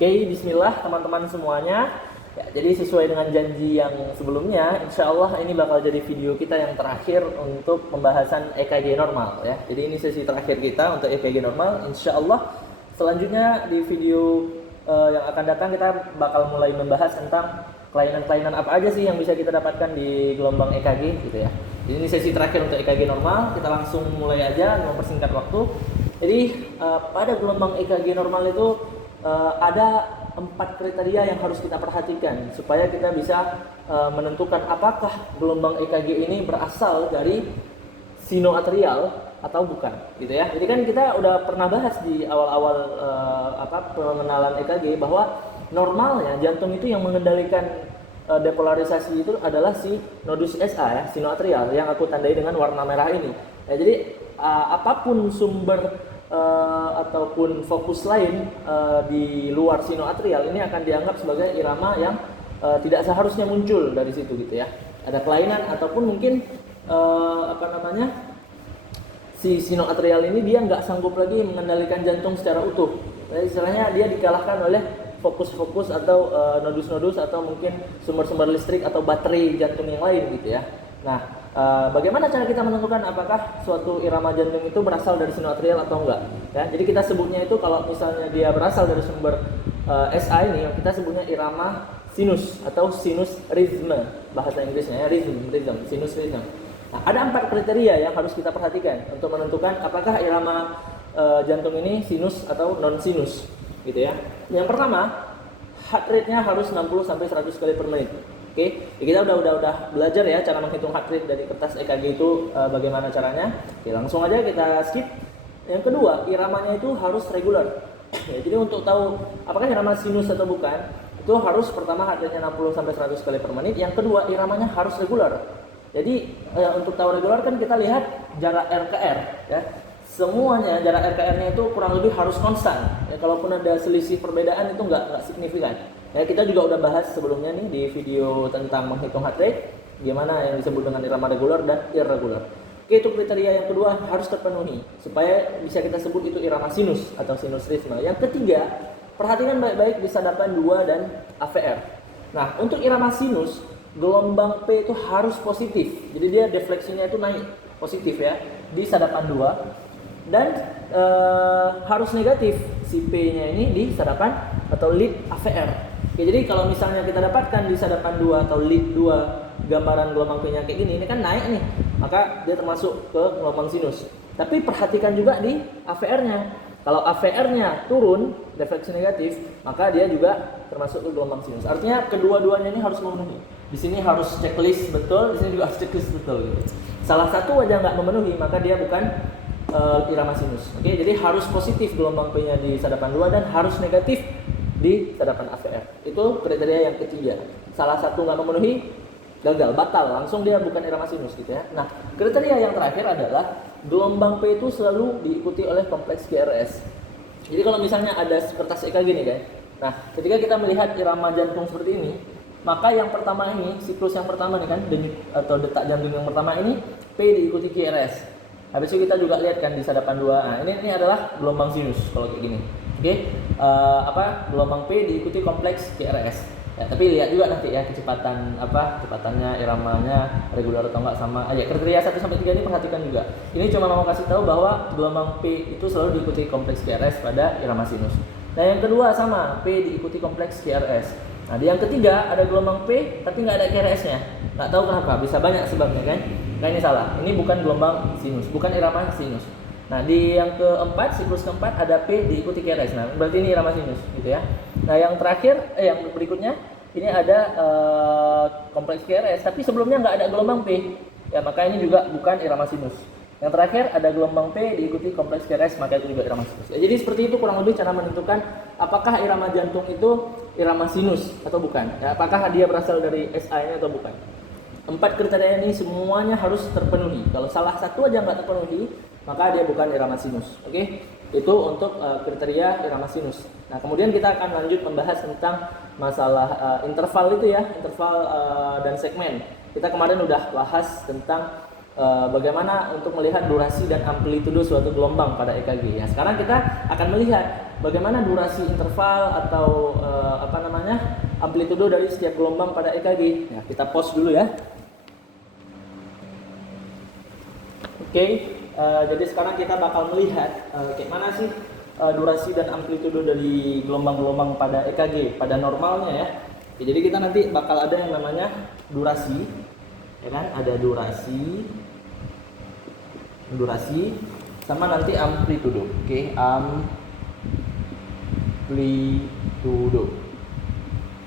Oke, bismillah teman-teman semuanya. Ya, jadi sesuai dengan janji yang sebelumnya, insya Allah ini bakal jadi video kita yang terakhir untuk pembahasan EKG normal ya. Jadi ini sesi terakhir kita untuk EKG normal. Insya Allah selanjutnya di video yang akan datang kita bakal mulai membahas tentang kelainan-kelainan apa aja sih yang bisa kita dapatkan di gelombang EKG gitu ya. Jadi ini sesi terakhir untuk EKG normal. Kita langsung mulai aja mempersingkat waktu. Jadi pada gelombang EKG normal itu ada 4 kriteria yang harus kita perhatikan supaya kita bisa menentukan apakah gelombang EKG ini berasal dari sinoatrial atau bukan, gitu ya. Jadi kan kita udah pernah bahas di awal-awal pengenalan EKG bahwa normalnya jantung itu yang mengendalikan depolarisasi itu adalah si nodus SA ya, sinoatrial yang aku tandai dengan warna merah ini. Ya, jadi apapun sumber ataupun fokus lain di luar sinoatrial ini akan dianggap sebagai irama yang tidak seharusnya muncul dari situ gitu ya. Ada kelainan ataupun mungkin si sinoatrial ini dia nggak sanggup lagi mengendalikan jantung secara utuh. Jadi istilahnya dia dikalahkan oleh fokus-fokus atau nodus-nodus atau mungkin sumber-sumber listrik atau baterai jantung yang lain gitu ya. Nah, bagaimana cara kita menentukan apakah suatu irama jantung itu berasal dari sinoatrial atau enggak? Ya, jadi kita sebutnya itu kalau misalnya dia berasal dari sumber SA ini, kita sebutnya irama sinus atau sinus rhythm bahasa Inggrisnya ya, rhythm, sinus rhythm. Nah, ada 4 kriteria yang harus kita perhatikan untuk menentukan apakah irama jantung ini sinus atau non sinus, gitu ya. Yang pertama, heart rate-nya harus 60 sampai 100 kali per menit. Oke, kita udah belajar ya cara menghitung heart rate dari kertas EKG itu bagaimana caranya. Oke, langsung aja kita skip. Yang kedua, iramanya itu harus regular. Ya, jadi untuk tahu apakah irama sinus atau bukan, itu harus pertama heart rate-nya 60 sampai 100 kali per menit. Yang kedua, iramanya harus regular. Jadi untuk tahu regular kan kita lihat jarak R ke R ya. Semuanya jarak R ke R-nya itu kurang lebih harus konstan. Ya, kalaupun ada selisih perbedaan itu nggak signifikan. Ya, kita juga udah bahas sebelumnya nih di video tentang menghitung heart rate, gimana yang disebut dengan irama regular dan irregular. Oke, itu kriteria yang kedua harus terpenuhi supaya bisa kita sebut itu irama sinus atau sinus rhythm. Yang ketiga, perhatikan baik-baik di sadapan 2 dan AVR. Nah, untuk irama sinus, gelombang P itu harus positif. Jadi dia defleksinya itu naik positif ya di sadapan 2 dan harus negatif si P-nya ini di sadapan atau lead AVR. Oke, jadi kalau misalnya kita dapatkan di sadapan 2 atau lead 2 gambaran gelombang P-nya kayak gini, ini kan naik nih, maka dia termasuk ke gelombang sinus. Tapi perhatikan juga di AVR-nya. Kalau AVR-nya turun, defleksi negatif, maka dia juga termasuk ke gelombang sinus. Artinya kedua-duanya ini harus memenuhi. Di sini harus checklist betul, di sini juga harus checklist betul gitu. Salah satu aja nggak memenuhi, maka dia bukan irama sinus. Oke, jadi harus positif gelombang P-nya di sadapan 2 dan harus negatif di sadapan AVR. Itu kriteria yang ketiga. Salah satu nggak memenuhi, gagal, batal, langsung dia bukan irama sinus gitu ya. Nah, kriteria yang terakhir adalah gelombang P itu selalu diikuti oleh kompleks QRS. Jadi kalau misalnya ada kertas EKG nih guys. Nah, ketika kita melihat irama jantung seperti ini, maka yang pertama ini, siklus yang pertama nih kan, denyut atau detak jantung yang pertama ini P diikuti QRS. Habis itu kita juga lihat kan di sadapan 2. Nah, ini adalah gelombang sinus kalau kayak gini. Oke, gelombang P diikuti kompleks QRS. Ya, tapi lihat juga nanti ya kecepatannya, iramanya regular atau enggak sama. Ya, kriteria 1 sampai 3 ini perhatikan juga. Ini cuma mau kasih tahu bahwa gelombang P itu selalu diikuti kompleks QRS pada irama sinus. Nah, yang kedua sama, P diikuti kompleks QRS. Nah, di yang ketiga ada gelombang P tapi nggak ada QRS-nya. Nggak tahu kenapa, bisa banyak sebabnya kan. Nah, ini salah. Ini bukan gelombang sinus, bukan irama sinus. Nah, di yang keempat, siklus keempat ada P diikuti QRS. Nah, berarti ini irama sinus gitu ya. Nah, yang terakhir, yang berikutnya ini ada kompleks QRS, tapi sebelumnya nggak ada gelombang P. Ya, maka ini juga bukan irama sinus. Yang terakhir ada gelombang P diikuti kompleks QRS, maka itu juga irama sinus. Ya, jadi seperti itu kurang lebih cara menentukan apakah irama jantung itu irama sinus atau bukan. Ya, apakah dia berasal dari SA-nya atau bukan. 4 kriteria ini semuanya harus terpenuhi. Kalau salah satu aja nggak terpenuhi, maka dia bukan irama sinus. Oke, itu untuk kriteria irama sinus. Nah, kemudian kita akan lanjut membahas tentang masalah interval itu ya, interval dan segmen. Kita kemarin udah bahas tentang bagaimana untuk melihat durasi dan amplitudo suatu gelombang pada EKG. Ya, sekarang kita akan melihat bagaimana durasi interval atau amplitudo dari setiap gelombang pada EKG. Ya, kita pause dulu ya. Oke, jadi sekarang kita bakal melihat kayak mana sih durasi dan amplitudo dari gelombang-gelombang pada EKG pada normalnya ya. Oke, jadi kita nanti bakal ada yang namanya durasi, ya kan? Ada durasi sama nanti amplitudo. Oke, amplitudo.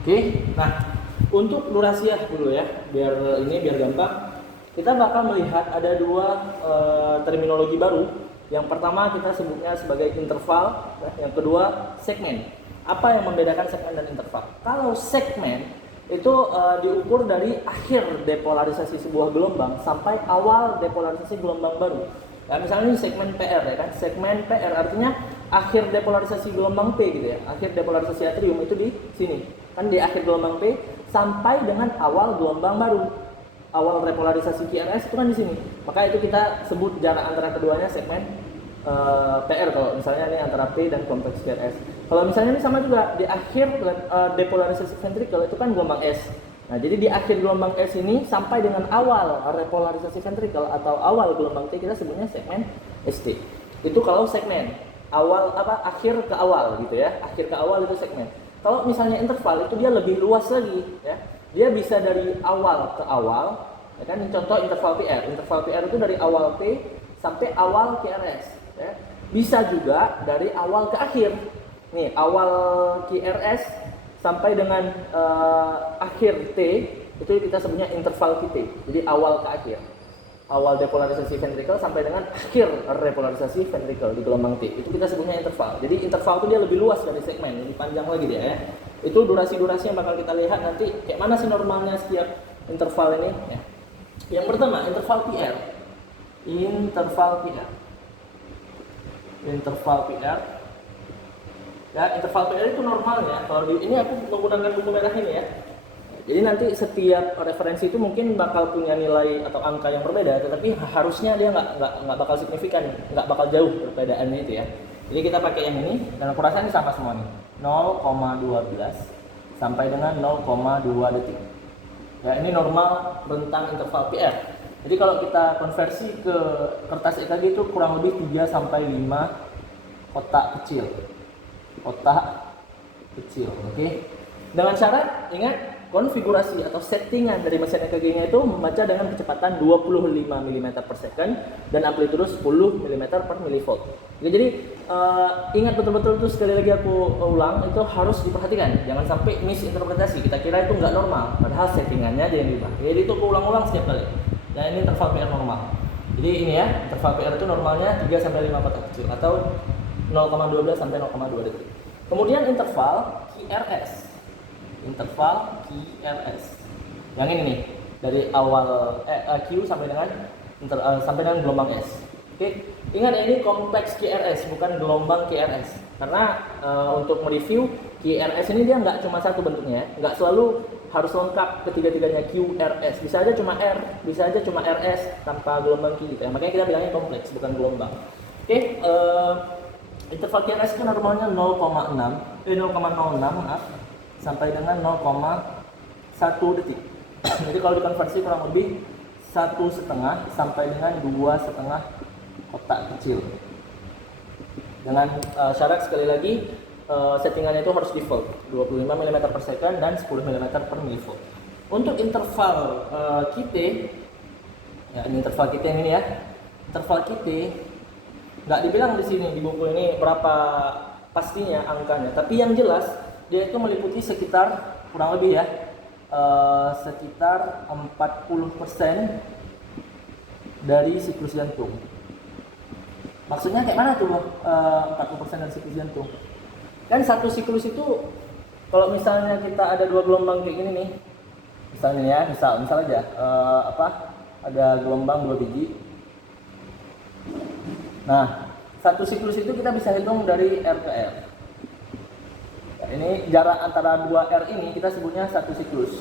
Oke, nah untuk durasi ya dulu ya, biar gampang. Kita bakal melihat ada dua terminologi baru. Yang pertama kita sebutnya sebagai interval, yang kedua segmen. Apa yang membedakan segmen dan interval? Kalau segmen itu diukur dari akhir depolarisasi sebuah gelombang sampai awal depolarisasi gelombang baru. Nah, misalnya ini segmen PR ya kan, segmen PR artinya akhir depolarisasi gelombang P gitu ya, akhir depolarisasi atrium itu di sini, kan di akhir gelombang P sampai dengan awal gelombang baru, awal repolarisasi QRS itu kan di sini, maka itu kita sebut jarak antara keduanya segmen PR kalau misalnya ini antara P dan kompleks QRS. Kalau misalnya ini sama juga di akhir depolarisasi ventricle itu kan gelombang S. Nah, jadi di akhir gelombang S ini sampai dengan awal repolarisasi ventricle atau awal gelombang T kita sebutnya segmen ST. Itu kalau segmen awal akhir ke awal gitu ya. Akhir ke awal itu segmen. Kalau misalnya interval itu dia lebih luas lagi ya. Dia bisa dari awal ke awal, ya kan? Contoh interval PR. Interval PR itu dari awal T sampai awal QRS ya. Bisa juga dari awal ke akhir. Nih, awal QRS sampai dengan akhir T itu kita sebutnya interval QT. Jadi awal ke akhir, awal depolarisasi ventricle sampai dengan akhir repolarisasi ventricle di gelombang T, itu kita sebutnya interval. Jadi interval itu dia lebih luas dari segmen, lebih panjang lagi dia ya. Itu durasi-durasi yang bakal kita lihat nanti kayak mana sih normalnya setiap interval ini ya. Yang pertama interval PR. Ya, interval PR itu normal ya. Kalau ini aku menggunakan buku merah ini ya. Jadi nanti setiap referensi itu mungkin bakal punya nilai atau angka yang berbeda, tetapi harusnya dia nggak bakal signifikan, nggak bakal jauh perbedaannya itu ya. Jadi kita pakai yang ini dan aku rasa ini sama semua nih, 0,12 sampai dengan 0,2 detik. Ya, ini normal rentang interval PR. Jadi kalau kita konversi ke kertas EKG itu kurang lebih 3 sampai 5 kotak kecil. Oke. Dengan syarat ingat konfigurasi atau settingan dari mesin EKG-nya itu membaca dengan kecepatan 25 mm per second dan amplitudo 10 mm per millivolt. Jadi ingat betul-betul itu, sekali lagi aku ulang, itu harus diperhatikan, jangan sampai misinterpretasi. Kita kira itu nggak normal, padahal settingannya aja yang diubah. Jadi itu aku ulang-ulang setiap kali. Nah, ini interval PR normal. Jadi ini ya, interval PR itu normalnya 3 sampai 5 kotak kecil atau 0,12 sampai 0,2 detik. Kemudian interval QRS. Yang ini nih, dari awal Q sampai dengan gelombang S. Oke. Ingat ya, ini kompleks QRS bukan gelombang QRS. Karena untuk mereview QRS ini dia nggak cuma satu bentuknya, nggak selalu harus lengkap ketiga-tiganya QRS. Bisa aja cuma R, bisa aja cuma RS tanpa gelombang Q gitu ya. Makanya kita bilangnya kompleks bukan gelombang. Oke. Interval QRS itu normalnya 0,06 sampai dengan 0,1 detik. Jadi kalau dikonversi kurang lebih 1,5 sampai dengan 2,5 kotak kecil. Dengan syarat sekali lagi settingannya itu harus default 25 mm per second dan 10 mm per millivolt. Untuk interval QT, ya ini interval QT ini ya. Interval QT nggak dibilang di sini di buku ini berapa pastinya angkanya, tapi yang jelas dia itu meliputi sekitar kurang lebih ya sekitar 40% dari siklus jantung. Maksudnya kayak mana tuh 40% dari siklus jantung? Kan satu siklus itu kalau misalnya kita ada dua gelombang kayak gini nih, misalnya ya, misal aja ada gelombang 2 biji. Nah, satu siklus itu kita bisa hitung dari R ke R. Nah, ini jarak antara 2 R ini kita sebutnya satu siklus.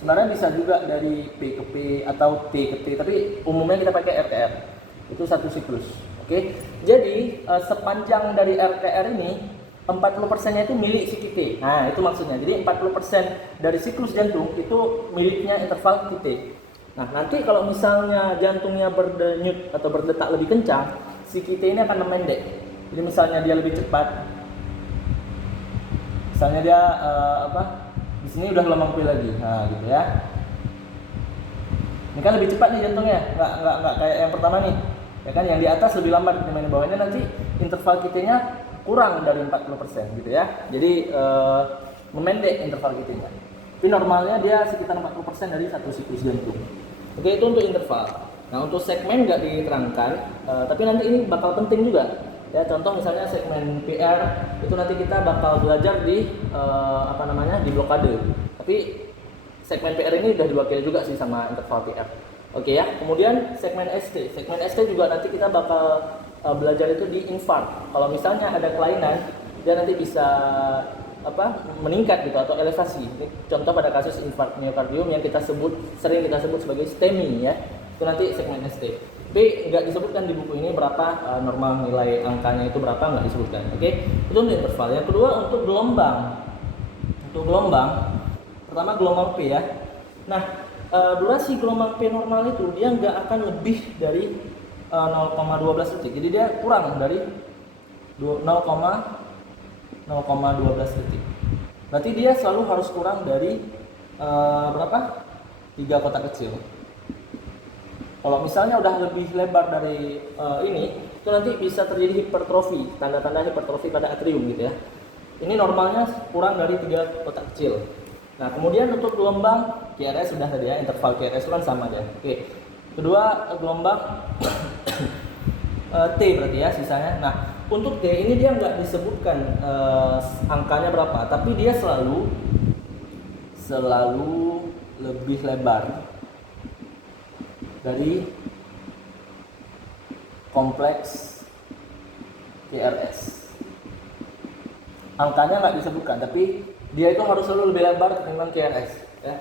Sebenarnya bisa juga dari P ke P atau T ke T, tapi umumnya kita pakai R ke R. Itu satu siklus. Oke, jadi sepanjang dari RTR ini 40%-nya itu milik si QT. Nah, itu maksudnya. Jadi 40% dari siklus jantung itu miliknya interval QT. Nah, nanti kalau misalnya jantungnya berdenyut atau berdetak lebih kencang, si QT ini akan memendek. Jadi misalnya dia lebih cepat, misalnya dia di sini udah gelombang P lagi, nah gitu ya. Ini kan lebih cepat nih jantungnya, nggak kayak yang pertama nih, ya kan? Yang di atas lebih lambat dibanding bawahnya, nanti interval QT-nya kurang dari 40% gitu ya. Jadi memendek interval QT-nya. Tapi normalnya dia sekitar 40% dari satu siklus jantung. Oke, itu untuk interval. Nah, untuk segmen nggak diterangkan, tapi nanti ini bakal penting juga. Ya, contoh misalnya segmen PR itu nanti kita bakal belajar di di blokade. Tapi segmen PR ini udah diwakili juga sih sama interval PR. Oke ya. Kemudian segmen ST. Segmen ST juga nanti kita bakal belajar itu di infark. Kalau misalnya ada kelainan, dia nanti bisa meningkat gitu atau elevasi. Ini contoh pada kasus infark miokardium yang sering kita sebut sebagai STEMI ya. Itu nanti segmen ST. Tapi nggak disebutkan di buku ini berapa normal nilai angkanya itu berapa, nggak disebutkan. Oke, itu untuk interval. Yang kedua untuk gelombang. Untuk gelombang, pertama gelombang P ya. Nah, durasi gelombang P normal itu dia nggak akan lebih dari 0,12 detik. Jadi dia kurang dari 0,12 detik. Berarti dia selalu harus kurang dari 3 kotak kecil. Kalau misalnya udah lebih lebar dari ini, itu nanti bisa terjadi hipertrofi, tanda-tanda hipertrofi pada atrium gitu ya. Ini normalnya kurang dari 3 kotak kecil. Nah, kemudian untuk gelombang QRS sudah tadi ya, interval QRS kan sama aja. Oke. Kedua gelombang T berarti ya sisanya. Nah, untuk T ini dia nggak disebutkan angkanya berapa, tapi dia selalu lebih lebar dari kompleks QRS. Angkanya nggak disebutkan, tapi dia itu harus selalu lebih lebar ketimbang QRS. Ya.